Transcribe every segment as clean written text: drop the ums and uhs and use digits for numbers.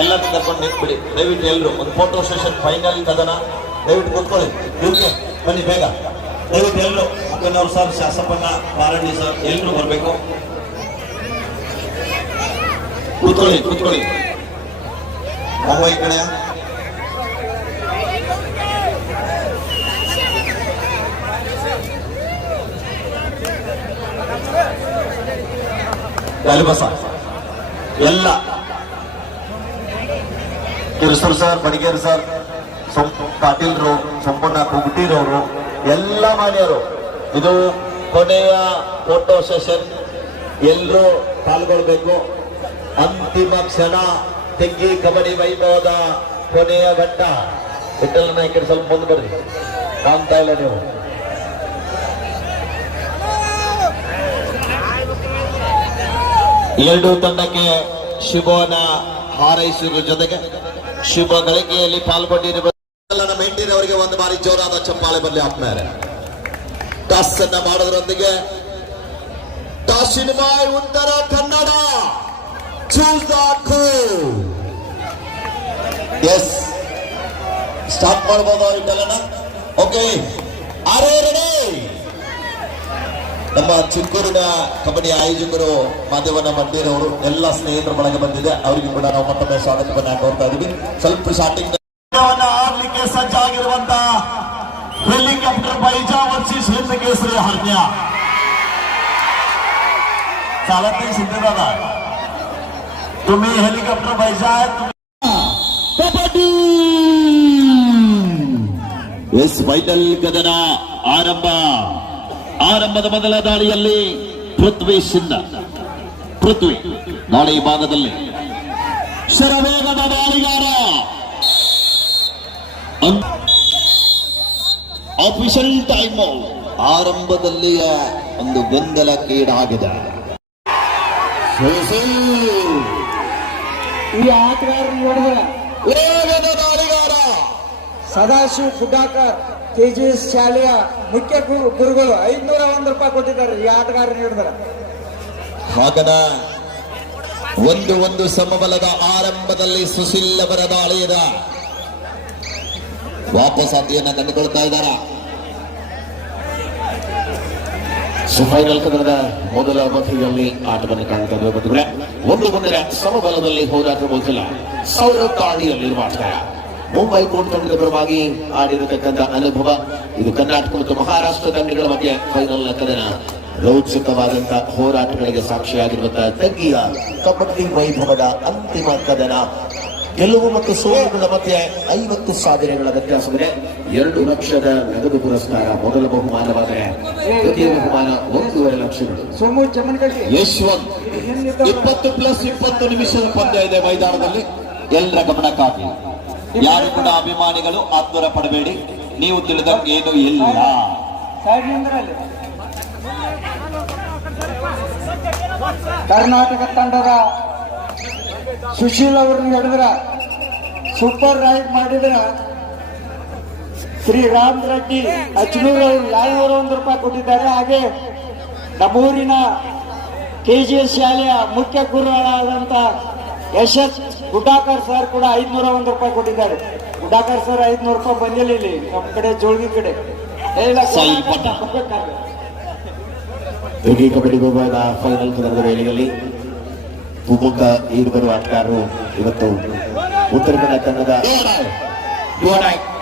ಎಲ್ಲರೂ ಕರ್ಕೊಂಡು ನಿಂತ್ಬಿಡಿ. ದಯವಿಟ್ಟು ಎಲ್ಲರೂ ಒಂದು ಫೋಟೋ ಸೆಷನ್ ಫೈನಲ್ ಕದನ. ದಯವಿಟ್ಟು ಕೂತ್ಕೊಳ್ಳಿ. ಇವಕ್ಕೆ ಬನ್ನಿ ಬೇಗ. ದಯವಿಟ್ಟು ಎಲ್ಲರೂ ಮುಖಂಡವ್ರು ಸರ್, ಶಾಸಪಣ್ಣ, ಪಾರಂಡಿ ಸರ್ ಎಲ್ಲರೂ ಬರಬೇಕು. ಕೂತ್ಕೊಳ್ಳಿ ಕೂತ್ಕೊಳ್ಳಿ. ಈ ಕಡೆ ಬಸ ಎಲ್ಲ ಕಿರುಸೂರು ಸರ್, ಬಡಿಗೇರಿ ಸರ್, ಪಾಟೀಲ್ರು, ಸಂಪೂರ್ಣ ಕುಗುಟೀರವರು, ಎಲ್ಲ ಮಾನ್ಯರು. ಇದು ಕೊನೆಯ ಫೋಟೋ ಸೆಷನ್. ಎಲ್ಲರೂ ಪಾಲ್ಗೊಳ್ಬೇಕು. ಅಂತಿಮ ಕ್ಷಣ ತೆಗ್ಗಿ ಕಬಡ್ಡಿ ವೈಭವದ ಕೊನೆಯ ಘಟ್ಟ. ಬಿಟ್ಟಲ್ಲ ಈ ಕಡೆ ಸ್ವಲ್ಪ ಮುಂದೆ ಬರ್ರಿ, ಕಾಣ್ತಾ ಇಲ್ಲ ನೀವು. ಎರಡು ತಂಡಕ್ಕೆ ಶುಭವನ್ನ ಹಾರೈಸುವ ಜೊತೆಗೆ ಶುಭ ಗಳಿಗೆಯಲ್ಲಿ ಪಾಲ್ಗೊಂಡಿರುವ ಮೇಂಟೈನ್ ಅವರಿಗೆ ಒಂದು ಬಾರಿ ಜೋರಾದ ಚಪ್ಪಾಳೆ ಬರಲಿ ಆತ್ಮೀಯರೇ. ಟಾಸ್ ಅನ್ನ ಮಾಡೋದ್ರೊಂದಿಗೆ ಟಾಸಿನ ಬಾಯ್ ಉತ್ತರ ಕನ್ನಡ. ಚೂಸ್ ದ ಕೋಲ್. ಎಸ್, ಸ್ಟಾರ್ಟ್ ಮಾಡಬಹುದು ಇಟ್ಟಲ್ಲಣ್ಣ. ಓಕೆ, ಆರೇ ರೆಡಿ. ನಮ್ಮ ಚಿಕ್ಕೂರಿನ ಕಬಡ್ಡಿ ಆಯೋಜಕರು ಮಾದೇವನ ಮಂದಿರವರು ಎಲ್ಲ ಸ್ನೇಹಿತರ ಬಳಗ ಬಂದಿದೆ. ಅವರಿಗೆ ಕೂಡ ನಾವು ಮತ್ತೊಮ್ಮೆ ಸ್ವಾಗತವನ್ನು ಕೋರ್ತಾ ಇದೀವಿ. ಸ್ವಲ್ಪ ಸ್ಟಾರ್ಟಿಂಗ್ ಆಡ್ಲಿಕ್ಕೆ ಸಜ್ಜಾಗಿರುವಂತ ಹೆಲಿಕಾಪ್ಟರ್ ಬೈಜಾ ವರ್ಸಿಸ್ ಹಿಂದ ಕೇಸರಿ ಹರ್ನ್ಯ चालत नाही सिद्धदादा. तुम्ही हेलिकॉप्टर पाहिजे. कबड्डी ಎಸ್ ಫೈನಲ್ ಕದನ ಆರಂಭದ ಮೊದಲ ದಾಳಿಯಲ್ಲಿ ಪೃಥ್ವಿ ನಾಳೆ ಈ ಭಾಗದಲ್ಲಿ ಶರವೇಗದ ದಾಳಿಗಾರ. ಆಫಿಷಿಯಲ್ ಟೈಮ್ ಆರಂಭದಲ್ಲಿಯೇ ಒಂದು ಗೊಂದಲಕ್ಕೀಡಾಗಿದೆ. ಈ ಆಟಗಾರ ನೋಡಿದ್ರೆ ವೇಗದ ದಾಳಿಗಾರ ಸದಾಶಿವ ಗುಡ್ಡಾಕರ್ ಕೆಜಿಎಸ್ ಶಾಲೆಯ ಮುಖ್ಯ ಗುರುಗಳು 501 ರೂಪಾಯಿ ಕೊಟ್ಟಿದ್ದಾರೆ ಈ ಆಟಗಾರ ನೀಡಿದ್ರೆ. ಹಾಗನ ಒಂದು ಸಮಬಲದ ಆರಂಭದಲ್ಲಿ ಸುಶೀಲ್ ಅವರ ದಾಳಿಯದ ವಾಪಸ್ ಅತಿಯನ್ನ ಕಂಡುಕೊಳ್ತಾ ಇದ್ದಾರೆ. ಫೈನಲ್ ಕದನದ ಮೊದಲ ಅವಧಿಯಲ್ಲಿ ಆಟವನ್ನು ಕಾಣ್ತಾ ಬಂಧುಗಳೇ, ಒಂದರ ಸಮಬಲದಲ್ಲಿ ಹೋರಾಟ ಗೋಚಲ ಸೌರವ್ ತಾಳಿಯಲ್ಲಿರುವ ಆಟ ಮುಂಬೈ ಕೋರ್ಟ್ ತಂಡದ ಪರವಾಗಿ ಆಡಿರತಕ್ಕಂಥ ಅನುಭವ ಇದು ಕರ್ನಾಟಕ ಮತ್ತು ಮಹಾರಾಷ್ಟ್ರ ತಂಡಗಳ ಮಧ್ಯೆ ಫೈನಲ್ ಕದನ ರೋಚಕವಾದಂತಹ ಹೋರಾಟಗಳಿಗೆ ಸಾಕ್ಷಿಯಾಗಿರುವಂತಹ ತಗ್ಗಿಯ ಕಬಡ್ಡಿ ವೈಭವದ ಅಂತಿಮ ಕದನ. ಗೆಲುವು ಮತ್ತು ಸೋಲುಗಳ ಮಧ್ಯೆ 50,000ಗಳ ವ್ಯತ್ಯಾಸವಿದೆ. 2 ಲಕ್ಷದ ನಗದು ಪುರಸ್ಕಾರ ಮೊದಲ ಬಹುಮಾನವಾದರೆ ದ್ವಿತೀಯ ಬಹುಮಾನ 1.5 ಲಕ್ಷಗಳು. ಯಶವಂತ್ 20+20 ನಿಮಿಷದ ಪಂದ್ಯ ಇದೆ ಮೈದಾನದಲ್ಲಿ. ಎಲ್ಲರ ಗಮನಕ್ಕಾಗಿ ಯಾರು ಕೂಡ ಅಭಿಮಾನಿಗಳು ಆತುರ ಪಡಬೇಡಿ. ನೀವು ತಿಳಿದಂಗೆ ಏನು ಇಲ್ಲ. ಕರ್ನಾಟಕ ತಂಡದ ಸುಶೀಲ್ ಅವ್ರನ್ನ ಹಿಡಿದ್ರ ಸೂಪರ್ ರೈಡ್ ಮಾಡಿದ್ರ ಶ್ರೀ ರಾಮ್ ರೆಡ್ಡಿ ಅಜ್ಮೂರ್ ಅವರು 201 ರೂಪಾಯಿ ಕೊಟ್ಟಿದ್ದಾರೆ. ಹಾಗೆ ನಮ್ಮೂರಿನ ಕೆಜಿಎಸ್ ಶಾಲೆಯ ಮುಖ್ಯ ಗುರುಗಳಾದಂತ ಯಶಸ್ ಗುಡ್ಡಾಕರ್ ಸರ್ ಕೂಡ 501 ರೂಪಾಯಿ ಕೊಟ್ಟಿದ್ದಾರೆ. ಗುಡ್ಡಾಕರ್ ಸರ್ 500 ರೂಪಾಯಿ ಬಂದಿಲ್ಲ ಇಲ್ಲಿ ನಮ್ಮ ಕಡೆ ಜೋಳ್ಗಿ ಕಡೆ. ಕಬಡ್ಡಿ ವಿಭಾಗದ ಫೈನಲ್ ಕದನದ ವೇಳೆಯಲ್ಲಿ ಪ್ರಮುಖ ಇಬ್ಬರು ಆಟಗಾರರು ಇವತ್ತು ಉತ್ತರ ಕನ್ನಡ ತಂಡದ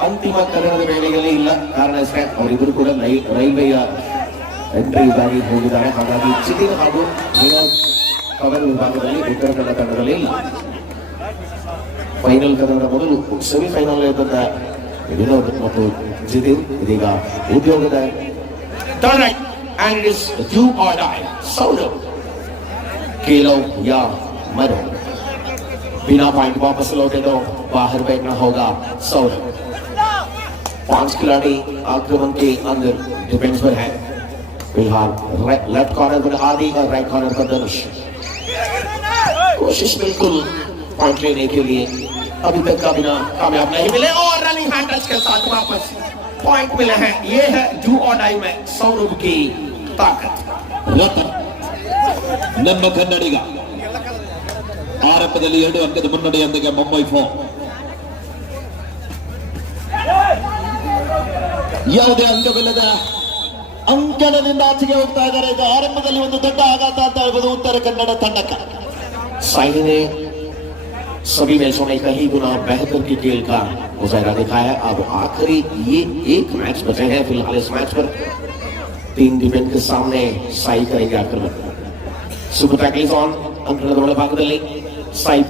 ಅಂತಿಮ ಕದನದ ವೇಳೆಯಲ್ಲಿ ಇಲ್ಲ. ಕಾರಣ ಅಷ್ಟೇ, ಅವರಿಬ್ಬರು ಕೂಡ ರೈಲ್ವೆಯ ಎಂಟ್ರಿ ದಾರಿ ಹೋಗಿದ್ದಾರೆ. ಹಾಗಾಗಿ ಚಿತಿನ್ ಹಾಗೂ ವಿನೋದ್ ಕಬಡ್ಡಿ ವಿಭಾಗದಲ್ಲಿ ಉತ್ತರ ಕನ್ನಡ ತಂಡದಲ್ಲಿ ಇಲ್ಲ. ಫೈನಲ್ ಕದನದ ಮೊದಲು ಸೆಮಿಫೈನಲ್ ಇದ್ದಂತ ವಿನೋದ್ ಮತ್ತು ಜಿತಿನ್ ಇದೀಗ ಉದ್ಯೋಗದ and it is do or die. Saurav खेलो या मरो. बिना पॉइंट वापस लौटे तो बाहर बैठना होगा सौरभ. 5 खिलाड़ी आक्रमण के अंदर डिफेंस पर है. फिलहाल लेफ्ट कॉर्नर पर आदि और राइट कॉर्नर पर धनुष. कोशिश बिल्कुल पॉइंट लेने के लिए अभी तक का बिना कामयाब नहीं मिले और रनिंग हैंड टच के साथ वापस पॉइंट मिले हैं. ये है डू और डाई में सौरभ की ताकत. ನಮ್ಮ ಕನ್ನಡಿಗ ಆರಂಭದಲ್ಲಿ 2 ಅಂಕದ ಮುನ್ನಡೆಯೊಂದಿಗೆ ಮುಂಬೈ ಫೋರ್. ಯಾವುದೇ ಅಂಕವಿಲ್ಲದ ಅಂಕಣದಿಂದ ಆಚೆಗೆ ಹೋಗ್ತಾ ಇದ್ದಾರೆ. ಇದು ಆರಂಭದಲ್ಲಿ ಒಂದು ದೊಡ್ಡ ಆಘಾತ ಅಂತ ಹೇಳ್ಬೋದು ಉತ್ತರ ಕನ್ನಡ ತಂಡಕ್ಕೆ. साई ने सभी मैचों में कई गुना बेहतर की खेल का मुजाहरा दिखाया। अब आखिरी ये एक मैच बचे हैं फिलहाल। इस मैच पर 3 डिफेंड के सामने साई करेंगे आक्रमण. सुपर टैकल्स ऑन अंकಣದ ಒಳಭಾಗದಲ್ಲಿ ಸಾಯಿ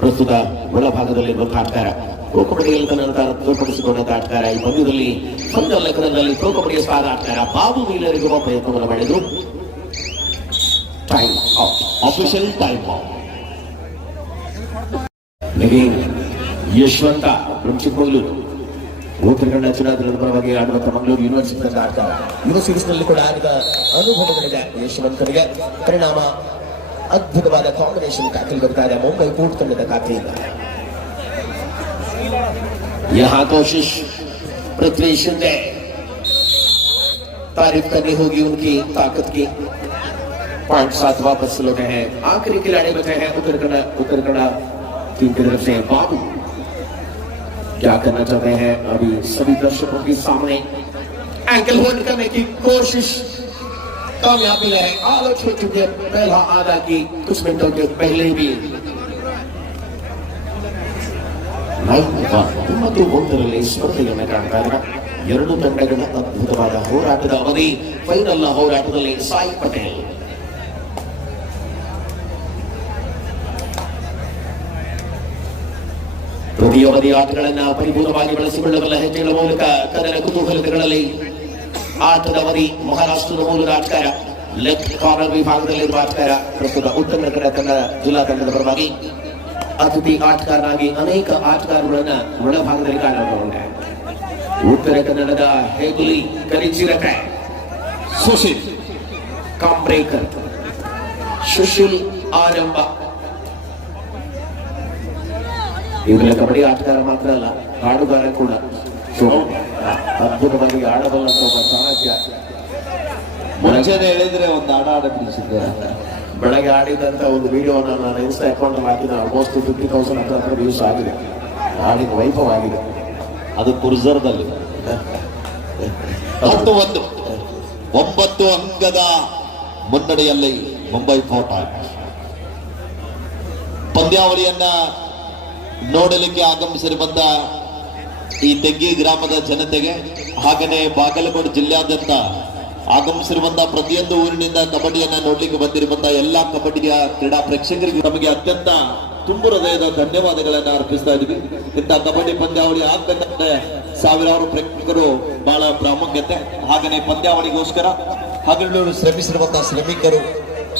ಪ್ರಸ್ತುತ ಒಳಭಾಗದಲ್ಲಿ ಆಟಗಾರ ಪ್ರೊ ಕಬಡ್ಡಿಯಲ್ಲಿ ತನ್ನ ತೋರ್ಪಡಿಸಿಕೊಂಡ ಆಟಗಾರ. ಈ ಪಂದ್ಯದಲ್ಲಿ ಫೈನಲ್ ಲೆಕ್ಕದಲ್ಲಿ ಪ್ರೊ ಕಬಡ್ಡಿಯ ಸ್ಟಾರ್ ಆಟಗಾರ ಬಾಬು ಮೀಲರಿಗೂ ಪ್ರಯತ್ನವನ್ನು ಮಾಡಿದ್ರು. Time out, official time out. Naveen Yashwant Chikkamagaluru Uttara Kannada ಚುನಾವಣೆ ಪರವಾಗಿ ಆಡುವಂತ ಮಂಗಳೂರು ಯೂನಿವರ್ಸಿಟಿ ತಂಡ ಆಡ್ತಾರೆ. ಯುವ ಸೀರೀಸ್ನಲ್ಲಿ ಕೂಡ ಆಡಿದ ಅನುಭವಗಳಿದೆ ಯಶವಂತನಿಗೆ. ಪರಿಣಾಮ ಅದ್ಭುತವಾದ ಕಾಂಬಿನೇಷನ್ ಟ್ಯಾಕಲ್ ಬರ್ತಾ ಇದೆ ಮುಂಬೈ ಕೋರ್ಟ್ ತಂಡದ ಖಾತೆಯಿಂದ. यहाँ कोशिश पृथ्वी शिंदे, तारीफ करनी होगी उनकी ताकत की. 5-7 वापस लौटे हैं. आखिरी खिलाड़ी बचे हैं उत्तर कन्नड़ टीम की तरफ से बाबू. क्या करना चाहते हैं अभी सभी दर्शकों के सामने. एंकल होल्ड करने की कोशिश कामयाबी है. आलोच हो चुके पहला आधा की कुछ मिनटों के पहले भी. 9-1 ಸ್ಪರ್ಧೆಯನ್ನು ಕಾಣ್ತಾ ಇದ್ದಾರೆ. 2 ತಂಡಗಳ ಅದ್ಭುತವಾದ ಹೋರಾಟದ ಅವಧಿ. ಫೈನಲ್ ಹೋರಾಟದಲ್ಲಿ ಸಾಯಿ ಪಟೇಲ್ ಪ್ರತಿಯೊಬ್ಬದಿ ಆಟಗಳನ್ನ ಪರಿಪೂರ್ಣವಾಗಿ ಬಳಸಿಕೊಳ್ಳಬಲ್ಲ ಹೆಜ್ಜೆಗಳ ಮೂಲಕ ಕದನ ಕುತೂಹಲತೆಗಳಲ್ಲಿ ಆಟದ ಅವಧಿ. ಮಹಾರಾಷ್ಟ್ರದ ಮೂಲದ ಆಟಗಾರ ಲೆಫ್ಟ್ ಕಾರ್ನರ್ ವಿಭಾಗದಲ್ಲಿರುವ ಆಟಗಾರ ಪ್ರಸ್ತುತ ಉತ್ತರ ಕನ್ನಡ ಕನ್ನಡ ಜಿಲ್ಲಾ ತಂಡದ ಪರವಾಗಿ ಅತಿಥಿ ಆಟಗಾರನಾಗಿ ಅನೇಕ ಆಟಗಾರರನ್ನ ಒಳಭಾಗದಲ್ಲಿ ಕಾಣಬಹುದು. ಉತ್ತರ ಕನ್ನಡದ ಹೆಗುಲಿ ಕರಿಚಿರಕೆ ಸುಶೀಲ್ ಕಾಂಬ್ರೇಕರ್, ಸುಶೀಲ್ ಆರಂಭ. ಇವರ ಕಬಡ್ಡಿ ಆಟಗಾರ ಮಾತ್ರ ಅಲ್ಲ, ಆಡುಗಾರ ಕೂಡ. ಅದ್ಭುತವಾಗಿ ಆಡಬಲ್ಲಂತ ಒಬ್ಬ ಸಾಮರ್ಥ್ಯ. ಮುಂಚೆನೆ ಹೇಳಿದ್ರೆ ಒಂದು ಆಡಿಸಿದ್ದಾರೆ. ಬೆಳಗ್ಗೆ ಆಡಿದಂತ ಒಂದು ವಿಡಿಯೋನ ನಾನು ಇನ್ಸ್ಟಾ ಅಕೌಂಟ್ ಹಾಕಿದ. ಆಲ್ಮೋಸ್ಟ್ 50,000 ಹತ್ರ ವ್ಯೂಸ್ ಆಗಿದೆ. ಆಡಿದ ವೈಭವ ಆಗಿದೆ. ಅದು ಕುರ್ಜರ್ದಲ್ಲಿ 10-1 9 ಅಂಕದ ಮುನ್ನಡೆಯಲ್ಲಿ ಮುಂಬೈ ಫೋರ್ಟ್. ಪಂದ್ಯಾವಳಿಯನ್ನ ನೋಡಲಿಕ್ಕೆ ಆಗಮಿಸಿರುವಂತ ಈ ತೆಗ್ಗಿ ಗ್ರಾಮದ ಜನತೆಗೆ ಹಾಗೆಯೇ ಬಾಗಲಕೋಟೆ ಜಿಲ್ಲೆಯಾದ್ಯಂತ ಆಗಮಿಸಿರುವಂತಹ ಪ್ರತಿಯೊಂದು ಊರಿನಿಂದ ಕಬಡ್ಡಿಯನ್ನ ನೋಡ್ಲಿಕ್ಕೆ ಬಂದಿರುವಂತಹ ಎಲ್ಲಾ ಕಬಡ್ಡಿಯ ಕ್ರೀಡಾ ಪ್ರೇಕ್ಷಕರಿಗೆ ನಮಗೆ ಅತ್ಯಂತ ತುಂಬು ಹೃದಯದ ಧನ್ಯವಾದಗಳನ್ನ ಅರ್ಪಿಸ್ತಾ ಇದೀವಿ. ಇಂಥ ಕಬಡ್ಡಿ ಪಂದ್ಯಾವಳಿ ಆಗ್ಬೇಕಂದ್ರೆ ಸಾವಿರಾರು ಪ್ರೇಕ್ಷಕರು ಬಹಳ ಪ್ರಾಮುಖ್ಯತೆ. ಹಾಗೆಯೇ ಪಂದ್ಯಾವಳಿಗೋಸ್ಕರ ಹಗಲು ಶ್ರಮಿಸಿರುವಂತಹ ಶ್ರಮಿಕರು,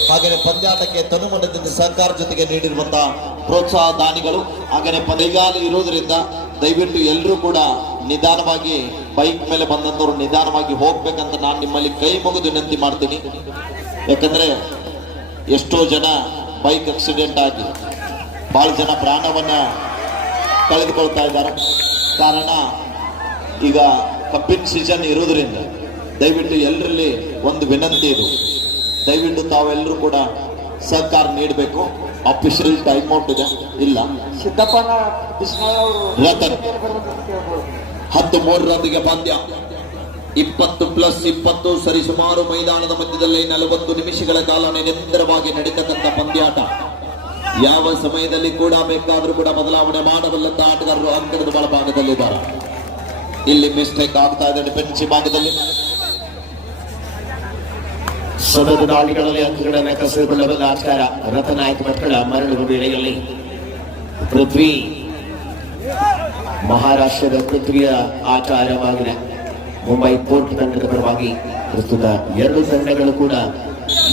ಹಾಗೆಯೇ ಪಂದ್ಯಾಟಕ್ಕೆ ತನುಮನದಿಂದ ಸಹಕಾರ ಜೊತೆಗೆ ನೀಡಿರುವಂತಹ ಪ್ರೋತ್ಸಾಹ ದಾನಿಗಳು, ಹಾಗೆಯೇ ಪಂದ್ಯಗಾಲ ಇರುವುದರಿಂದ ದಯವಿಟ್ಟು ಎಲ್ಲರೂ ಕೂಡ ನಿಧಾನವಾಗಿ ಬೈಕ್ ಮೇಲೆ ಬಂದಂತವ್ರು ನಿಧಾನವಾಗಿ ಹೋಗ್ಬೇಕಂತ ನಾನು ನಿಮ್ಮಲ್ಲಿ ಕೈ ಮುಗಿದು ವಿನಂತಿ ಮಾಡ್ತೀನಿ. ಯಾಕಂದ್ರೆ ಎಷ್ಟೋ ಜನ ಬೈಕ್ ಆಕ್ಸಿಡೆಂಟ್ ಆಗಿ ಬಹಳ ಜನ ಪ್ರಾಣವನ್ನ ಕಳೆದುಕೊಳ್ತಾ ಇದ್ದಾರೆ. ಕಾರಣ ಈಗ ಕಬ್ಬಿನ ಸೀಸನ್ ಇರೋದ್ರಿಂದ ದಯವಿಟ್ಟು ಎಲ್ಲರಲ್ಲಿ ಒಂದು ವಿನಂತಿ ಇದು, ದಯವಿಟ್ಟು ತಾವೆಲ್ಲರೂ ಕೂಡ ಸಹಕಾರ ನೀಡಬೇಕು. ಅಫಿಷಿಯಲ್ ಟೈಮ್ ಔಟ್ ಇದೆ ಇಲ್ಲ. ಸಿದ್ದಪ್ಪನ ಬಿಸ್ನಾಳ್ ಅವರು ರತನ್ 13 ಪಂದ್ಯ 20+20 ಸರಿಸುಮಾರು ಮೈದಾನದ ಮಧ್ಯದಲ್ಲಿ 40 ನಿಮಿಷಗಳ ಕಾಲ ನಿರಂತರವಾಗಿ ನಡೀತಕ್ಕಂಥ ಪಂದ್ಯಾಟ. ಯಾವ ಸಮಯದಲ್ಲಿ ಕೂಡ ಬೇಕಾದ್ರೂ ಕೂಡ ಬದಲಾವಣೆ ಮಾಡಬಲ್ಲಂತ ಆಟಗಾರರು ಅಂಕಣದ ಬಲಭಾಗದಲ್ಲಿದ್ದಾರೆ. ಇಲ್ಲಿ ಮಿಸ್ಟೇಕ್ ಆಗ್ತಾ ಇದೆ ಡಿಫೆನ್ಸಿವ್ ಭಾಗದಲ್ಲಿ. ಸತತ ದಾಳಿಗಳಲ್ಲಿ ಅಂಕಗಳನ್ನು ಕಸಿದುಕೊಳ್ಳಬಲ್ಲ ಆಟಗಾರ ರಥನಾಯಕ ಮಕ್ಕಳ ಮರಳುವ ವೇಳೆಯಲ್ಲಿ ಪೃಥ್ವಿ, ಮಹಾರಾಷ್ಟ್ರದ ಪೃಥ್ವಿಯ ಆಟ ಆರಂಭವಾಗಿದೆ. ಮುಂಬೈ ಕೋರ್ಟ್ ತಂಡದ ಪರವಾಗಿ ಪ್ರಸ್ತುತ 2 ತಂಡಗಳು ಕೂಡ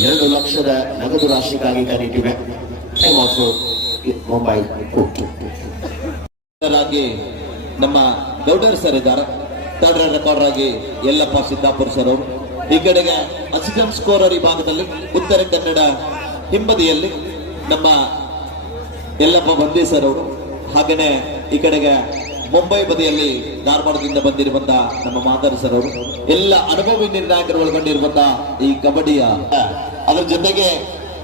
2 ಲಕ್ಷದ ನಗದು ರಾಶಿಗಾಗಿ ಕರೆಯಿಟ್ಟಿವೆ. Time of Mumbai court. ನಮ್ಮ ಗೌಡರ್ ಸರ್ ಇದ್ದಾರೆ. ಥರ್ಡ್ ರೆಕಾರ್ಡರ್ ಆಗಿ ಯಲ್ಲಪ್ಪ ಸಿದ್ದಾಪುರ ಸರ್ ಅವರು. ಈ ಕಡೆಗೆ ಅಸಿಸ್ಟೆಂಟ್ ಸ್ಕೋರರ್ ವಿಭಾಗದಲ್ಲಿ ಉತ್ತರ ಕನ್ನಡ ಹಿಂಬದಿಯಲ್ಲಿ ನಮ್ಮ ಯಲ್ಲಪ್ಪ ಬಂದಿ ಸರ್ ಅವರು. ಹಾಗೇನೆ ಈ ಕಡೆಗೆ ಮುಂಬೈ ಬದಿಯಲ್ಲಿ ಧಾರವಾಡದಿಂದ ಬಂದಿರುವಂತಹ ನಮ್ಮ ಮಾದರ್ ಸರ್ ಅವರು. ಎಲ್ಲ ಅನುಭವಿ ನಿರ್ಣಾಯಕರು ಒಳಗೊಂಡಿರುವಂತಹ ಈ ಕಬಡ್ಡಿಯ ಅದರ ಜೊತೆಗೆ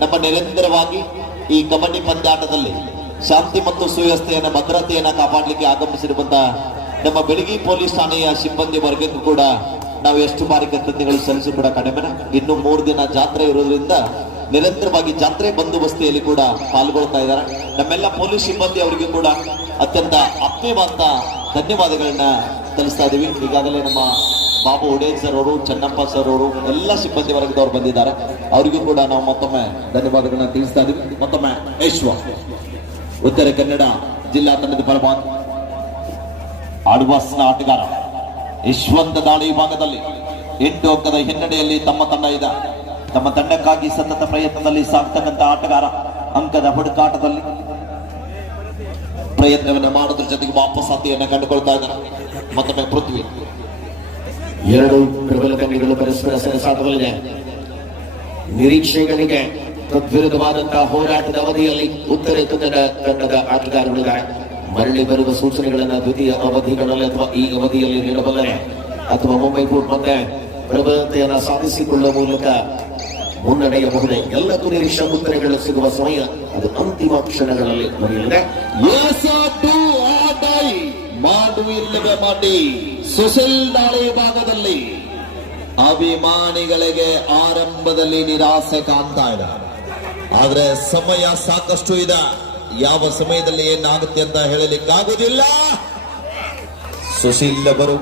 ನಮ್ಮ ನಿರಂತರವಾಗಿ ಈ ಕಬಡ್ಡಿ ಪಂದ್ಯಾಟದಲ್ಲಿ ಶಾಂತಿ ಮತ್ತು ಸುವ್ಯವಸ್ಥೆಯನ್ನ ಭದ್ರತೆಯನ್ನ ಕಾಪಾಡಲಿಕ್ಕೆ ಆಗಮಿಸಿರುವಂತಹ ನಮ್ಮ ಬೆಳಗಿ ಪೊಲೀಸ್ ಠಾಣೆಯ ಸಿಬ್ಬಂದಿ ವರ್ಗಕ್ಕೂ ಕೂಡ ನಾವು ಎಷ್ಟು ಬಾರಿ ಕೃತಜ್ಞತೆಗಳು ಸಲ್ಲಿಸಿ ಕೂಡ ಕಡಿಮೆ. ಇನ್ನು 3 ದಿನ ಜಾತ್ರೆ ಇರೋದ್ರಿಂದ ನಿರಂತರವಾಗಿ ಜಾತ್ರೆ ಬಂದೋಬಸ್ತಿಯಲ್ಲಿ ಕೂಡ ಪಾಲ್ಗೊಳ್ತಾ ಇದ್ದಾರೆ. ನಮ್ಮೆಲ್ಲ ಪೊಲೀಸ್ ಸಿಬ್ಬಂದಿ ಅವರಿಗೂ ಕೂಡ ಅತ್ಯಂತ ಆತ್ಮೀಯವಾದ ಧನ್ಯವಾದಗಳನ್ನ ತಿಳಿಸ್ತಾ ಇದೀವಿ. ಈಗಾಗಲೇ ನಮ್ಮ ಬಾಬು ಒಡೇಲ್ ಸರ್ ಅವರು, ಚನ್ನಪ್ಪ ಸರ್ ಅವರು, ಎಲ್ಲ ಸಿಬ್ಬಂದಿ ವರ್ಗದವರು ಬಂದಿದ್ದಾರೆ. ಅವರಿಗೂ ಕೂಡ ನಾವು ಮತ್ತೊಮ್ಮೆ ಧನ್ಯವಾದಗಳನ್ನ ತಿಳಿಸ್ತಾ ಇದೀವಿ. ಮತ್ತೊಮ್ಮೆ ಯಶ್ವ ಉತ್ತರ ಕನ್ನಡ ಜಿಲ್ಲಾ ತಂಡದ ಪರವಾಗಿ ಆಡುವಾಸ್ನ ಆಟಗಾರ ಯಶವಂತ ದಾಳಿ ವಿಭಾಗದಲ್ಲಿ 8 ಅಂಕದ ಹಿನ್ನಡೆಯಲ್ಲಿ ತಮ್ಮ ತಂಡ ಇದೆ. ತಮ್ಮ ತಂಡಕ್ಕಾಗಿ ಸತತ ಪ್ರಯತ್ನದಲ್ಲಿ ಸಾಗ್ತಕ್ಕಂಥ ಆಟಗಾರ ಅಂಕದ ಹುಡುಕಾಟದಲ್ಲಿ ಪ್ರಯತ್ನವನ್ನ ಮಾಡೋದ್ರ ಜೊತೆಗೆ ವಾಪಸಾತಿಯನ್ನ ಕಂಡುಕೊಳ್ತಾ ಇದ್ದಾರೆ. ಮತ್ತೊಮ್ಮೆ ಪೃಥ್ವಿ. 2 ಪ್ರಬಲ ತಂಡಗಳು ಪರಸ್ಪರ ಸೆಣಸಾಟದಲ್ಲಿದೆ. ನಿರೀಕ್ಷೆಗಳಿಗೆ ತದ್ವಿರುದ್ಧವಾದಂತಹ ಹೋರಾಟದ ಅವಧಿಯಲ್ಲಿ ಉತ್ತರ ಕನ್ನಡ ತಂಡದ ಆಟಗಾರರಿದ್ದಾರೆ. ಮರಳಿ ಬರುವ ಸೂಚನೆಗಳನ್ನು ದ್ವಿತೀಯ ಅವಧಿಗಳಲ್ಲಿ ಅಥವಾ ಈ ಅವಧಿಯಲ್ಲಿ ನೀಡಬಲ್ಲರೆ ಅಥವಾ ಮುಂಬೈ ಕೋರ್ಟ್ ಮತ್ತೆ ಪ್ರಬಲತೆಯನ್ನು ಸಾಧಿಸಿಕೊಳ್ಳುವ ಮೂಲಕ ಮುನ್ನಡೆಯಬಹುದೇ. ಎಲ್ಲಕ್ಕೂ ನಿರೀಕ್ಷೆ ಉತ್ತರಗಳು ಸಿಗುವ ಸಮಯ ಅದು ಅಂತಿಮ ಕ್ಷಣಗಳಲ್ಲಿ ನಡೆಯಲಿದೆ. ಮಾಡು ಇಲ್ಲವೇ ಮಾಡಿ ಸುಶೀಲ್ ದಾಳಿ ಭಾಗದಲ್ಲಿ ಅಭಿಮಾನಿಗಳಿಗೆ ಆರಂಭದಲ್ಲಿ ನಿರಾಸೆ ಕಾಣ್ತಾ ಇದೆ. ಆದ್ರೆ ಸಮಯ ಸಾಕಷ್ಟು ಇದೆ. ಯಾವ ಸಮಯದಲ್ಲಿ ಏನಾಗುತ್ತೆ ಅಂತ ಹೇಳಲಿಕ್ಕಾಗುವುದಿಲ್ಲ. ಸುಶೀಲ್ ಅವರು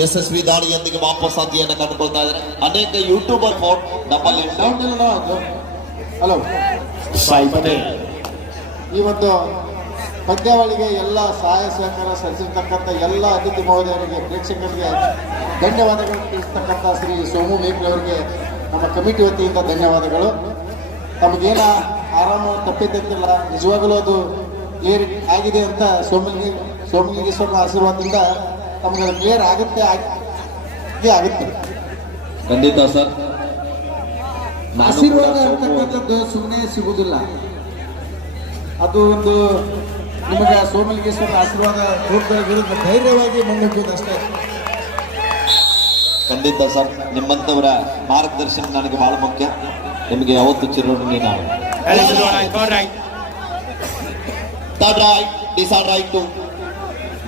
ಯಶಸ್ವಿ ದಾಳಿಯೊಂದಿಗೆ ವಾಪಸಾತಿಯನ್ನು ಕಂಡುಕೊಳ್ತಾ ಇದ್ದಾರೆ. ಅನೇಕ ಯೂಟ್ಯೂಬರ್ ಫೋನ್ ನಮ್ಮಲ್ಲಿ ಹಲೋ ಸಾಯಿ ಪಟೇಲ್ ಈ ಒಂದು ಪಂದ್ಯಾವಳಿಗೆ ಎಲ್ಲ ಸಹಾಯ ಸಹಕಾರ ಸಲ್ಲಿಸಿರ್ತಕ್ಕಂಥ ಎಲ್ಲ ಅತಿಥಿ ಮಹೋದಯರಿಗೆ, ಪ್ರೇಕ್ಷಕರಿಗೆ ಧನ್ಯವಾದಗಳು ತಿಳಿಸ್ತಕ್ಕಂಥ ಶ್ರೀ ಸೋಮು ಮೇಕ್ರಿ ಅವರಿಗೆ ನಮ್ಮ ಕಮಿಟಿ ವತಿಯಿಂದ ಧನ್ಯವಾದಗಳು. ತಮಗೇನ ಆರಾಮ ತಪ್ಪಿದ್ದಿಲ್ಲ, ನಿಜವಾಗಲೂ ಅದು ಕ್ಲಿಯರ್ ಆಗಿದೆ ಅಂತ ಸೋಮಲಿಂಗೇಶ್ವರನ ಆಶೀರ್ವಾದದಿಂದ ನಮ್ಗೆ ಅದು ಕ್ಲಿಯರ್ ಆಗುತ್ತೆ ಆಗುತ್ತೆ. ಖಂಡಿತ ಸರ್. ಆಶೀರ್ವಾದ ಅಂತಕ್ಕಂಥದ್ದು ಸುಮ್ಮನೆ ಸಿಗುವುದಿಲ್ಲ. ಅದು ಒಂದು ನಿಮಗೆ ಸೋಮಲಿಂಗೇಶ್ವರ ಆಶೀರ್ವಾದ ವಿರುದ್ಧ ಧೈರ್ಯವಾಗಿ ಮುನ್ನುಗ್ಗುವುದು ಅಷ್ಟೇ. ಖಂಡಿತ ಸರ್, ನಿಮ್ಮಂತವರ ಮಾರ್ಗದರ್ಶನ ನನಗೆ ಬಹಳ ಮುಖ್ಯ. ನಿಮಗೆ ಯಾವತ್ತು ಚಿರೋಣಿ ನಾವು.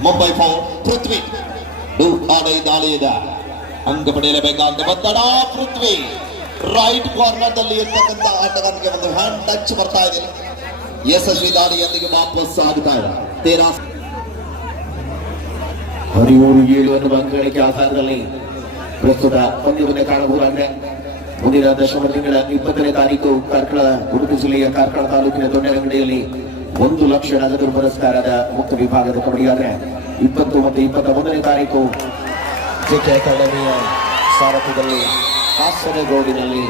ಮುಂಬೈ ಫಾರ್ ಪೃಥ್ವಿ ದಾಳಿ ಇದೆ. ಅಂಕ ಪಡೆಯಲೇಬೇಕಾದ ಒತ್ತಡ. ಪೃಥ್ವಿ ರೈಟ್ ಕಾರ್ನರ್ ದಲ್ಲಿ ಇರ್ತಕ್ಕಂಥ ಆಟಗಾರನಿಗೆ ಒಂದು ಹ್ಯಾಂಡ್ ಟಚ್ ಬರ್ತಾ ಇದೆ. ಯಶಸ್ವಿ ದಾಳಿಯೊಂದಿಗೆ ವಾಪಸ್ ಆಗುತ್ತಾ ಇದೆ. ಹರಿಯೂರು 7 ಅನ್ನುವ ಅಂಕಗಳಿಕೆ ಆಧಾರದಲ್ಲಿ ಪ್ರಸ್ತುತ ಪಂದ್ಯವನ್ನು ಕಾಣಬಹುದಾಗಿದೆ. ಮುಂದಿನ ದಶಮ ತಿಂಗಳ 20ನೇ ತಾರೀಕು ಕಾರ್ಕಳ, ಉಡುಪಿ ಜಿಲ್ಲೆಯ ಕಾರ್ಕಳ ತಾಲೂಕಿನ ದೊಡ್ಡರಂಗಡಿಯಲ್ಲಿ 1 ಲಕ್ಷ ನಗದು ಪುರಸ್ಕಾರದ ಮುಕ್ತ ವಿಭಾಗದ ಕಬಡ್ಡಿಯಾದರೆ 20 ಮತ್ತು 21ನೇ ತಾರೀಕು ಜೆಕೆ ಅಕಾಡೆಮಿಯ ಸಾರಥ್ಯದಲ್ಲಿ ಕಾಸರಗೋಡಿನಲ್ಲಿ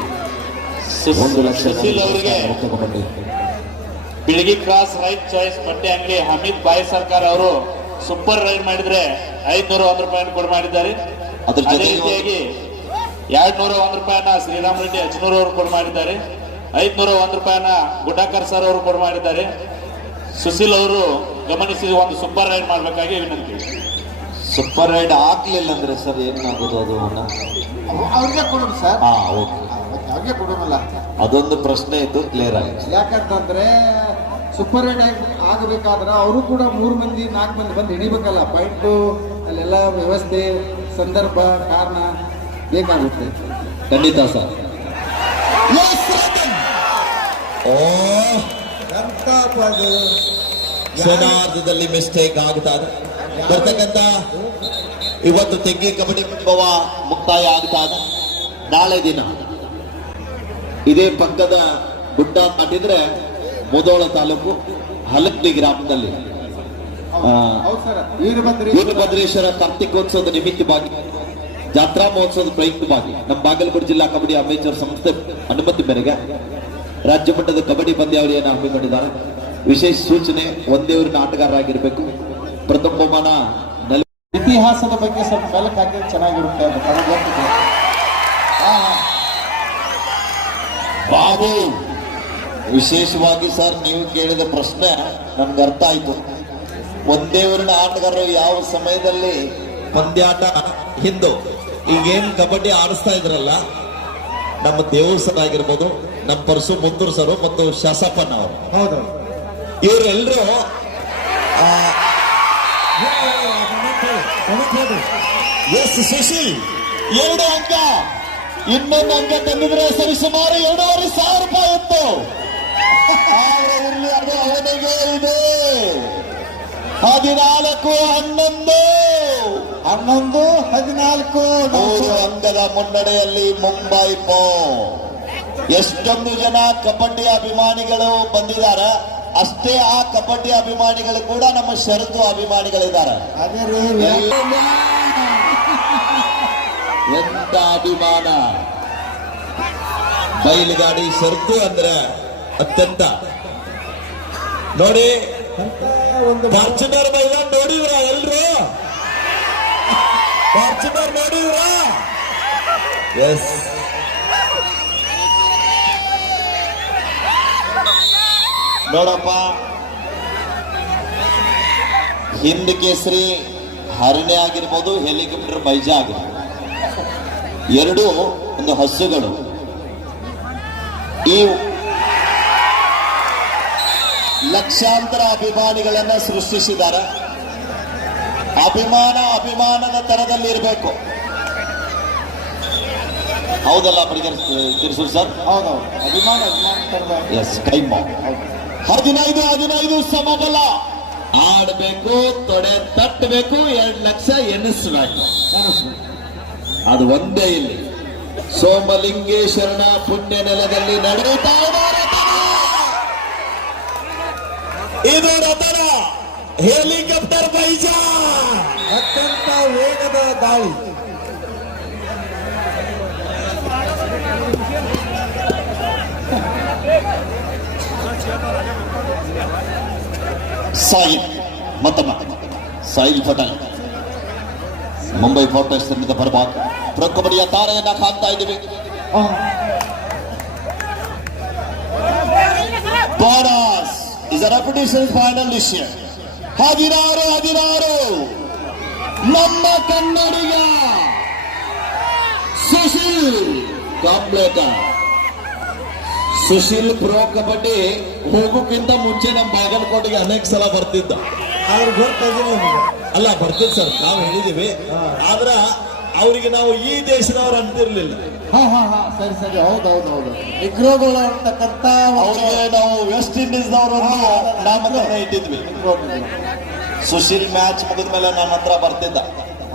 1 ಲಕ್ಷ ಮುಕ್ತ kabaddi. Biligi cross right choice ಬಟ್ಟೆ ಅಂಗಡಿ ಹಮೀದ್ ಬಾಯಿ ಸರ್ಕಾರ್ ಅವರು ಸೂಪರ್ ರೈಡ್ ಮಾಡಿದ್ರೆ 501 ರೂಪಾಯಿ ಕೊಡು ಮಾಡಿದ್ದಾರೆ. ಅದೇ ರೀತಿಯಾಗಿ 201 ರೂಪಾಯಿನ ಶ್ರೀರಾಮ್ ರೆಡ್ಡಿ ಅಜ್ನೂರ್ ಅವರು ಕೊಡು ಮಾಡಿದ್ದಾರೆ. 501 ರೂಪಾಯಿನ ಗುಡಾಕರ್ ಸರ್ ಅವರು ಕೊಡು ಮಾಡಿದ್ದಾರೆ. ಸುಶೀಲ್ ಅವರು ಗಮನಿಸಿ ಒಂದು ಸೂಪರ್ ರೈಡ್ ಮಾಡಬೇಕಾಗಿ ವಿನಂತಿ. ಸೂಪರ್ ರೈಡ್ ಆಗ್ಲಿಲ್ಲ ಅಂದ್ರೆ ಸರ್ ಏನಾಗೋದು? ಅದು ಅವ್ರಿಗೆ ಕೊಡೋಣ ಸರ್. ಅವ್ರಿಗೆ ಕೊಡೋಣಲ್ಲ, ಅದೊಂದು ಪ್ರಶ್ನೆ ಇತ್ತು, ಕ್ಲಿಯರ್ ಆಗಿದೆ. ಯಾಕಂತಂದ್ರೆ ಸೂಪರ್ ರೈಡ್ ಆಗಬೇಕಾದ್ರೆ ಅವರು ಕೂಡ 3 ಮಂದಿ 4 ಮಂದಿ ಬಂದು ಹಿಡಿಬೇಕಲ್ಲ. ಪಾಯಿಂಟು ಅಲ್ಲೆಲ್ಲ ವ್ಯವಸ್ಥೆ, ಸಂದರ್ಭ, ಕಾರಣ ಬೇಕಾಗುತ್ತೆ. ಖಂಡಿತ ಸರ್. ಸೇನಾರ್ಧದಲ್ಲಿ ಮಿಸ್ಟೇಕ್ ಆಗ್ತಾ ಇದೆ. ಬರ್ತಕ್ಕಂಥ ಇವತ್ತು ತೆಗ್ಗಿ ಕಬಡ್ಡಿ ಅನುಭವ ಮುಕ್ತಾಯ ಆಗ್ತಾ ಇದೆ. ನಾಳೆ ದಿನ ಇದೇ ಪಕ್ಕದ ಗುಡ್ಡ ದಾಟಿದ್ರೆ ಮುಧೋಳ ತಾಲೂಕು ಹಲಕ್ಲಿ ಗ್ರಾಮದಲ್ಲಿ ವೀರಭದ್ರೇಶ್ವರ ಕಾರ್ತಿಕೋತ್ಸವದ ನಿಮಿತ್ತವಾಗಿ, ಜಾತ್ರಾ ಮಹೋತ್ಸವದ ಪ್ರಯುಕ್ತವಾಗಿ ನಮ್ಮ ಬಾಗಲಕೋಟೆ ಜಿಲ್ಲಾ ಕಬಡ್ಡಿ ಅಮೇಚರ್ ಸಂಸ್ಥೆ ಅನುಮತಿ ಮೇರೆಗೆ ರಾಜ್ಯ ಮಟ್ಟದ ಕಬಡ್ಡಿ ಪಂದ್ಯಾವಳಿಯನ್ನು ಹಮ್ಮಿಕೊಂಡಿದ್ದಾರೆ. ವಿಶೇಷ ಸೂಚನೆ, ಒಂದೇ ಊರಿನ ಆಟಗಾರರಾಗಿರ್ಬೇಕು. ಪ್ರಥಮ ಬಹುಮಾನ ಇತಿಹಾಸದ ಬಗ್ಗೆ ಸ್ವಲ್ಪ ಬೆಳಕು ಹಾಕಿದ್ರೆ ಚೆನ್ನಾಗಿರುತ್ತೆ ಅಂತ ಬಾಬು. ವಿಶೇಷವಾಗಿ ಸರ್ ನೀವು ಕೇಳಿದ ಪ್ರಶ್ನೆ ನನ್ಗೆ ಅರ್ಥ ಆಯ್ತು. ಒಂದೇ ಊರಿನ ಆಟಗಾರರು ಯಾವ ಸಮಯದಲ್ಲಿ ಪಂದ್ಯಾಟ ಹಿಂದು ಈಗೇನ್ ಕಬಡ್ಡಿ ಆಡಿಸ್ತಾ ಇದ್ರಲ್ಲ, ನಮ್ಮ ದೇವಸ್ಥಾನ ಆಗಿರ್ಬೋದು, ನಮ್ಮ ಪರಸು ಮುಂದೂರು ಸರ್ ಮತ್ತು ಶಾಸಪ್ಪನ್ ಅವರು. ಹೌದು. ಇವರೆಲ್ಲರೂ ಎಸ್ ಸುಶೀಲ್ 2 ಅಂಕ, ಇನ್ನೊಂದು ಅಂಕ ತಂದಿದ್ರೆ ಸರಿ ಸುಮಾರು 2,500 ರೂಪಾಯಿ ಇತ್ತು. ಆದ್ರೆ ಇರ್ಲಿ, ಅದು ಅವನಿಗೆ ಇದೆ. 14-11 3 ಅಂಕದ ಮುನ್ನಡೆಯಲ್ಲಿ ಮುಂಬೈ ಪೋ. ಎಷ್ಟೊಂದು ಜನ ಕಬಡ್ಡಿ ಅಭಿಮಾನಿಗಳು ಬಂದಿದ್ದಾರೆ, ಅಷ್ಟೇ ಆ ಕಬಡ್ಡಿ ಅಭಿಮಾನಿಗಳು ಕೂಡ ನಮ್ಮ ಷರತ್ತು ಅಭಿಮಾನಿಗಳಿದ್ದಾರೆ. ಅದೇ ರೀ, ಎಂತ ಅಭಿಮಾನ! ಬೈಲುಗಾಡಿ ಷರತ್ತು ಅಂದ್ರೆ ಅತ್ಯಂತ. ನೋಡಿ, ಒಂದು ಫಾರ್ಚುನರ್ ಮೈದಾನ ನೋಡಿದ್ರ ಎಲ್ರು? ಫಾರ್ಚುನರ್ ನೋಡಿದ್ರ? ಎಸ್. ನೋಡಪ್ಪ, ಹಿಂದ್ ಕೇಸರಿ ಹರಣೆ ಆಗಿರ್ಬೋದು, ಹೆಲಿಕಾಪ್ಟರ್ ಬೈಜ ಆಗಿರ್ಬೋದು, ಎರಡೂ ಒಂದು ಹಸುಗಳು. ಈ ಲಕ್ಷಾಂತರ ಅಭಿಮಾನಿಗಳನ್ನ ಸೃಷ್ಟಿಸಿದ್ದಾರೆ. ಅಭಿಮಾನದ ತರದಲ್ಲಿ ಇರಬೇಕು. ಹೌದಲ್ಲ ತಿರ್ಸೂರ್ ಸರ್? ಹೌದೌದು, ಅಭಿಮಾನ ಎಸ್. ಟೈಮ್ 15 ಸಮಬಲ ಆಡಬೇಕು, ತೊಡೆ ತಟ್ಟಬೇಕು, 2 ಲಕ್ಷ ಎನಿಸ್ಬೇಕು. ಅದು ಒಂದೇ ಇಲ್ಲಿ ಸೋಮಲಿಂಗೇಶ್ವರನ ಪುಣ್ಯ ನೆಲದಲ್ಲಿ ನಡೆಯುತ್ತಾ ಇದೆ. ಇದು ರತನ ಹೆಲಿಕಾಪ್ಟರ್ ಬೈಜ, ಅತ್ಯಂತ ವೇಗದ ದಾಳಿ. ಸಾಯಿಲ್ ಮತ್ತಮ್ಮ ಸಾಯಿಲ್ ಪಟೇಲ್ ಮುಂಬೈ ಫೋರ್ಟೆಸ್ ನಿರ್ಮಿತ ಬರ್ಬಾದ್ ಪ್ರೊ ಕಬಡ್ಡಿಯ ತಾರೆಯನ್ನ ಕಾಣ್ತಾ ಇದ್ದೀವಿ. Bonus is a repetition final this year. 16 ನಮ್ಮ ಕನ್ನಡಿಗ ಸುಶೀಲ್ ಕಾಂಬ್ಲೇಕರ್. ಸುಶೀಲ್ ಪ್ರೋ ಕಬಡ್ಡಿ ಹೋಗೋಕ್ಕಿಂತ ಮುಂಚೆ ನಮ್ಮ ಬಾಗಲಕೋಟೆಗೆ ಅನೇಕ ಸಲ ಬರ್ತಿದ್ದ. ಆದ್ರೆ ಗೊತ್ತಾಗಿಲ್ಲ ನಮಗೆ. ಅಲ್ಲ, ಬರ್ತಿದ್ ಸರ್, ನಾವು ಹೇಳಿದೀವಿ. ಆದ್ರ ಅವರಿಗೆ ನಾವು ಈ ದೇಶದವ್ರು ಅಂತಿರ್ಲಿಲ್ಲ. ಸರಿ, ಹೌದು. ನಿಗ್ರೋಗಳು ಅಂತಕ್ಕಂಥ ಅವ್ರಿಗೆ ನಾವು ವೆಸ್ಟ್ ಇಂಡೀಸ್ದವರು ನಾಮಕರಣ ಇಟ್ಟಿದ್ವಿ. ಸುಶೀಲ್ ಮ್ಯಾಚ್ ಮುಗಿದ ಮೇಲೆ ನನ್ನ ಹತ್ರ ಬರ್ತಿದ್ದ,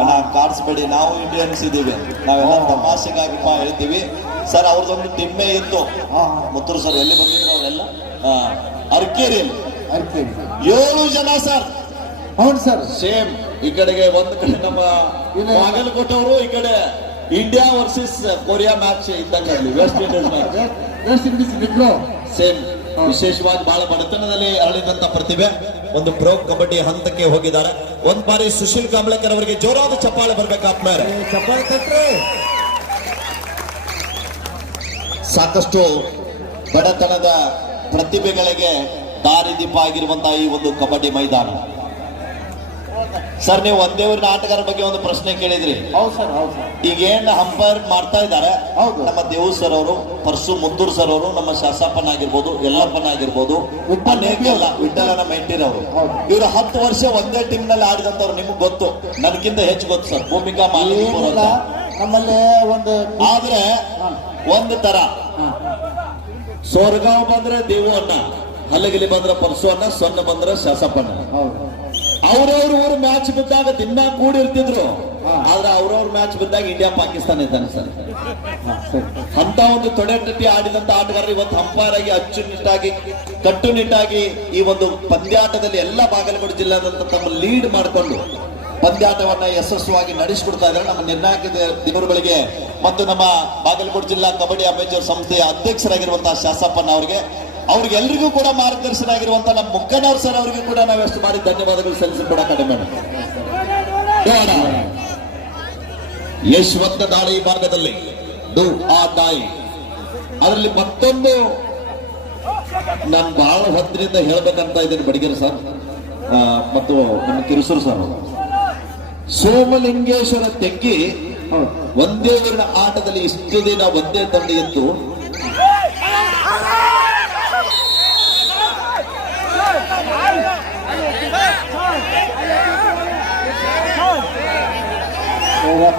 ಅಣ್ಣ ಕಾಡ್ಸ್ಬೇಡಿ, ನಾವು ಇಂಡಿಯನ್ಸ್ ಇದೀವಿ, ನಾವೆಲ್ಲ ತಮಾಷೆಗಾಗಿ ಹೇಳ್ತೀವಿ ಸರ್. ಅವ್ರದ್ದೊಂದು ಟಿಮ್ಮೆ ಇತ್ತು. ಮುತ್ತೂರು ಸರ್ ಎಲ್ಲಿ ಬಂದಿದ್ರು ಅವರೆಲ್ಲ? ಅರ್ಕೇರಿಯಲ್ಲಿ 7 ಜನ ಸರ್. ಹೌದು ಸರ್. ಸೇಮ್ ಈ ಕಡೆಗೆ ಒಂದು ಕಡೆ ನಮ್ಮ ಬಾಗಲಕೋಟೆಯವರು, ಈ ಕಡೆ ಇಂಡಿಯಾ ವರ್ಸಸ್ ಕೊರಿಯಾ ಮ್ಯಾಚ್ ಇದ್ದಂಗೆ ವೆಸ್ಟ್ ಇಂಡೀಸ್ ಮ್ಯಾಚ್ ಸೇಮ್. ವಿಶೇಷವಾಗಿ ಬಹಳ ಬಡತನದಲ್ಲಿ ಅರಳಿದಂತ ಪ್ರತಿಭೆ ಒಂದು ಪ್ರೋ ಕಬಡ್ಡಿ ಹಂತಕ್ಕೆ ಹೋಗಿದ್ದಾರೆ. ಒಂದ್ ಬಾರಿ ಸುಶೀಲ್ ಕಾಂಬ್ಳೇಕರ್ ಅವರಿಗೆ ಜೋರಾದ ಚಪ್ಪಾಳೆ ಬರ್ಬೇಕಾಗ್ತಾರೆ. ಚಪ್ಪಾಳೆ ತಟ್ರಿ. ಸಾಕಷ್ಟು ಬಡತನದ ಪ್ರತಿಭೆಗಳಿಗೆ ದಾರಿದೀಪ ಆಗಿರುವಂತಹ ಈ ಒಂದು ಕಬಡ್ಡಿ ಮೈದಾನ. ಸರ್, ನೀವು ಒಂದೇ ಊರಿನ ಆಟಗಾರ ಬಗ್ಗೆ ಒಂದು ಪ್ರಶ್ನೆ ಕೇಳಿದ್ರಿ. ಹೌದು ಸರ್. ಈಗ ಏನ್ ಅಂಪೈರ್ ಮಾಡ್ತಾ ಇದ್ದಾರೆ, ಹೌದು. ನಮ್ಮ ದೇವು ಸರ್ ಅವರು, ಪರಸು ಮುಂದೂರು ಸರ್ ಅವರು, ನಮ್ಮ ಶಾಸಪ್ಪನ ಆಗಿರ್ಬೋದು, ಯಲ್ಲಪ್ಪನ ಆಗಿರ್ಬೋದು, ವಿಠಲನ ಮೆಂಟಿರ್ ಅವರು, ಇವರು 10 ವರ್ಷ ಒಂದೇ ಟೀಮ್ ನಲ್ಲಿ ಆಡಿದಂತವ್ರು. ನಿಮ್ಗೆ ಗೊತ್ತು, ನನಗಿಂತ ಹೆಚ್ಚು ಗೊತ್ತು ಸರ್. ಭೂಮಿಕಾ ಮಾಲಿಕ ನಮ್ಮಲ್ಲಿ ಒಂದು ಆದ್ರೆ ಒಂದು ತರ, ಸೋರ್ಗಾಂವ್ ಬಂದ್ರೆ ದೇವು ಅಣ್ಣ, ಹಲಗಿಲಿ ಬಂದ್ರೆ ಪರಸು ಅಣ್ಣ, ಸೊನ್ನ ಬಂದ್ರೆ ಶಾಸಪ್ಪಣ್ಣ. ಅವ್ರವ್ರ ಊರು ಮ್ಯಾಚ್ ಬಿದ್ದಾಗ ದಿನ ಕೂಡಿರ್ತಿದ್ರು. ಆದ್ರೆ ಅವ್ರವ್ರ ಮ್ಯಾಚ್ ಬಿದ್ದಾಗ ಇಂಡಿಯಾ ಪಾಕಿಸ್ತಾನ ಇದ್ದಾನೆ ಸರ್. ಅಂತ ಒಂದು ತೊಡೆತಟ್ಟಿ ಆಡಿದಂತ ಆಟಗಾರರು ಇವತ್ತು ಅಂಪೈರ್ ಆಗಿ ಅಚ್ಚುನಿಟ್ಟಾಗಿ ಕಟ್ಟುನಿಟ್ಟಾಗಿ ಈ ಒಂದು ಪಂದ್ಯಾಟದಲ್ಲಿ ಎಲ್ಲ ಬಾಗಲಕೋಟೆ ಜಿಲ್ಲಾದಂತ ತಮ್ಮ ಲೀಡ್ ಮಾಡಿಕೊಂಡು ಪಂದ್ಯಾಟವನ್ನ ಯಶಸ್ವಿಯಾಗಿ ನಡೆಸಿಕೊಡ್ತಾ ಇದ್ದಾರೆ ನಮ್ಮ ನಿರ್ಣಾಯಕ ದಿನಗಳಿಗೆ ಮತ್ತು ನಮ್ಮ ಬಾಗಲಕೋಟೆ ಜಿಲ್ಲಾ ಕಬಡ್ಡಿ ಅಮೇಚರ್ ಸಂಸ್ಥೆಯ ಅಧ್ಯಕ್ಷರಾಗಿರುವಂತಹ ಶಾಸಪ್ಪಣ್ಣ ಅವ್ರಿಗೆಲ್ರಿಗೂ ಕೂಡ ಮಾರ್ಗದರ್ಶನ ಆಗಿರುವಂತಹ ನಮ್ಮ ಮುಕ್ಕನವ್ರ ಸರ್ ಅವರಿಗೂ ಕೂಡ ನಾವು ಎಷ್ಟು ಮಾಡಿ ಧನ್ಯವಾದಗಳು ಸಲ್ಲಿಸಿ ಕೂಡ ಕಡಿಮೆ. ಯಶವಂತ ದಾಳಿ ಭಾಗದಲ್ಲಿ ಡು ಆ ದಾಯಿ, ಅದರಲ್ಲಿ ಮತ್ತೊಂದು ನಾನು ಬಹಳ ಹೊತ್ತಿನಿಂದ ಹೇಳ್ಬೇಕಂತ ಇದ್ದೇನೆ ಬಡಿಗೆರೆ ಸರ್ ಮತ್ತು ನಮ್ಮ ಕಿರುಸೂರು ಸರ್. ಸೋಮಲಿಂಗೇಶ್ವರ ತೆಗ್ಗಿ ಒಂದೇ ಊರಿನ ಆಟದಲ್ಲಿ ಇಷ್ಟು ದಿನ ಒಂದೇ ತಂಡ ಇತ್ತು.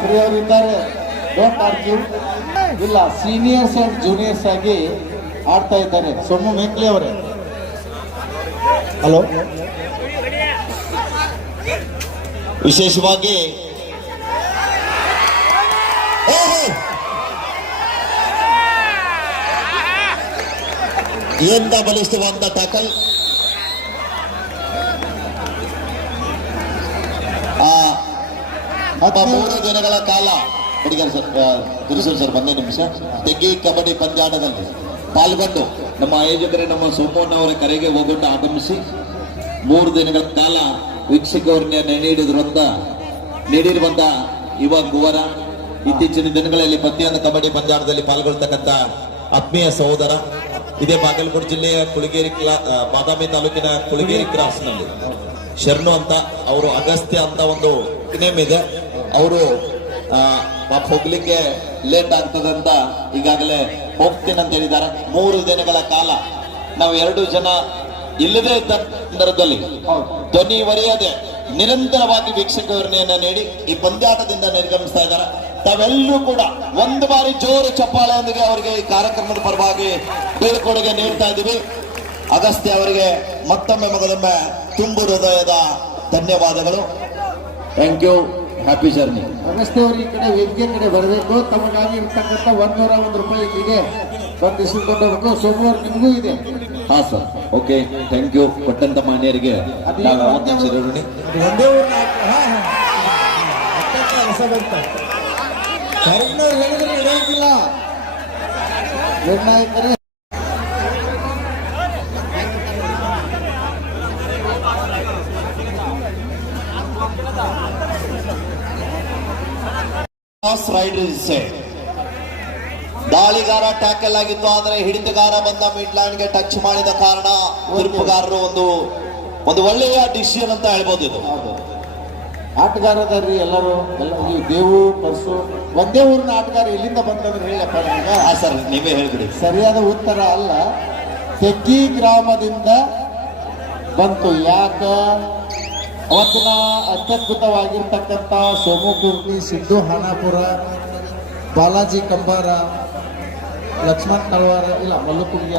ಶ್ರೀ ಅವರು ಇದ್ದಾರೆ, ಡೋಂಟ್ ಆರ್ಗ್ಯೂ. ಇಲ್ಲ, ಸೀನಿಯರ್ಸ್ ಅಂಡ್ ಜೂನಿಯರ್ಸ್ ಆಗಿ ಆಡ್ತಾ ಇದ್ದಾರೆ ಸೋಮು ಮೇಕ್ಲಿ ಅವರೇ. ಹಲೋ, ವಿಶೇಷವಾಗಿ ಎಂತ ಬಲಿಷ್ಠವಾದ ಟ್ಯಾಕಲ್. ಮೂರು ದಿನಗಳ ಕಾಲ ಬಡಿಗರ್ ಸರ್, ದುರುಸೂರ್ ಸರ್, ಒಂದೇ ನಿಮಿಷ. ತೆಗ್ಗಿ ಕಬಡ್ಡಿ ಪಂದ್ಯಾಟದಲ್ಲಿ ಪಾಲ್ಗೊಂಡು ನಮ್ಮ ಆಯೋಜಕರೇ ನಮ್ಮ ಸೋಮಣ್ಣವರ ಕರೆಗೆ ಹೋಗೊಂಡು ಆಗಮಿಸಿ 3 ದಿನಗಳ ಕಾಲ ವೀಕ್ಷಕರನ್ನ ನೀಡಿರುವಂತ ಯುವ ಕುವರ, ಇತ್ತೀಚಿನ ದಿನಗಳಲ್ಲಿ ಪ್ರತಿಯೊಂದು ಕಬಡ್ಡಿ ಪಂದ್ಯಾಟದಲ್ಲಿ ಪಾಲ್ಗೊಳ್ತಕ್ಕಂಥ ಆತ್ಮೀಯ ಸಹೋದರ, ಇದೇ ಬಾಗಲಕೋಟೆ ಜಿಲ್ಲೆಯ ಕುಳಗೇರಿ ಬಾದಾಮಿ ತಾಲೂಕಿನ ಕುಳಗೇರಿ ಕ್ರಾಸ್ನಲ್ಲಿ ಶರಣು ಅಂತ ಅವರು, ಅಗಸ್ತ್ಯ ಅಂತ ಒಂದು ನೇಮ್ ಇದೆ. ಅವರು ಹೋಗ್ಲಿಕ್ಕೆ ಲೇಟ್ ಆಗ್ತದೆ ಅಂತ ಈಗಾಗಲೇ ಹೋಗ್ತೀನಿ ಅಂತ ಹೇಳಿದ್ದಾರೆ. 3 ದಿನಗಳ ಕಾಲ ನಾವು 2 ಜನ ಇಲ್ಲದೇ ಇದ್ದ ಸಂದರ್ಭದಲ್ಲಿ ಧ್ವನಿ ಒರೆಯದೆ ನಿರಂತರವಾಗಿ ವೀಕ್ಷಕರನ್ನ ನೀಡಿ ಈ ಪಂದ್ಯಾಟದಿಂದ ನಿರ್ಗಮಿಸ್ತಾ ಇದ್ದಾರೆ. ತಾವೆಲ್ಲರೂ ಕೂಡ ಒಂದು ಬಾರಿ ಜೋರು ಚಪ್ಪಾಳೆಯೊಂದಿಗೆ ಅವರಿಗೆ ಈ ಕಾರ್ಯಕ್ರಮದ ಪರವಾಗಿ ಬೀಳ್ಕೊಡುಗೆ ನೀಡ್ತಾ ಇದ್ದೀವಿ. ಅಗಸ್ತ್ಯ ಅವರಿಗೆ ಮತ್ತೊಮ್ಮೆ ಮಗದೊಮ್ಮೆ ತುಂಬು ಹೃದಯದ ಧನ್ಯವಾದಗಳು. Thank you, happy journey. Agastya ಅವರು ಈ ಕಡೆ ವೇದಿಕೆ ಕಡೆ ಬರಬೇಕು. ತಮಗಾಗಿ ಇರ್ತಕ್ಕಂಥ 101 ರೂಪಾಯಿ ಇಲ್ಲಿಗೆ ಬಂದು ಇಸಿಕೊಂಡು ಹೋಗಬೇಕು. ಸೋಮವಾರ ನಿಮಗೂ ಇದೆ. ಹಾ ಸರ್, ಓಕೆ, ಥ್ಯಾಂಕ್ ಯು. ಕೊಟ್ಟಂತ ಮಾನ್ಯರಿಗೆ ಹೇಳಿದ್ರೆ ನಡೆಯುತ್ತಿಲ್ಲ. ನಿರ್ಣಾಯಕರೇ ದಾಳಿಗಾರ ಟ್ಯಾಕಲ್ ಆಗಿತ್ತು, ಆದರೆ ಹಿಡಿತಗಾರ ಬಂದ ಮಿಡ್ ಲೈನ್ಗೆ ಟಚ್ ಮಾಡಿದ ಕಾರಣ ತೀರ್ಪುಗಾರರು ಒಂದು ಒಳ್ಳೆಯ ಡಿಸಿಷನ್ ಅಂತ ಹೇಳ್ಬೋದು. ಇದು ಆಟಗಾರದಾರ್ರಿ ಎಲ್ಲರೂ, ನೀವು ದೇವು ಪರ್ಸು ಒಂದೇ ಊರಿನ ಆಟಗಾರ ಎಲ್ಲಿಂದ ಬಂತಂದ್ರೆ ಹೇಳಪ್ಪ ನಿಮ್ಗೆ. ಹಾ ಸರ್, ನೀವೇ ಹೇಳ್ಬಿಡಿ. ಸರಿಯಾದ ಉತ್ತರ ಅಲ್ಲ, ತೆಗ್ಗಿ ಗ್ರಾಮದಿಂದ ಬಂತು. ಯಾಕ ಅವತ್ತಿನ ಅತ್ಯದ್ಭುತವಾಗಿರ್ತಕ್ಕಂಥ ಸೋಮು ಕುರ್ತಿ, ಸಿದ್ದು ಹಾನಾಪುರ, ಬಾಲಾಜಿ ಕಂಬಾರ, ಲಕ್ಷ್ಮಣ್ ಕಲ್ವಾರ, ಇಲ್ಲ ಮಲ್ಲುಕುಂಗಿ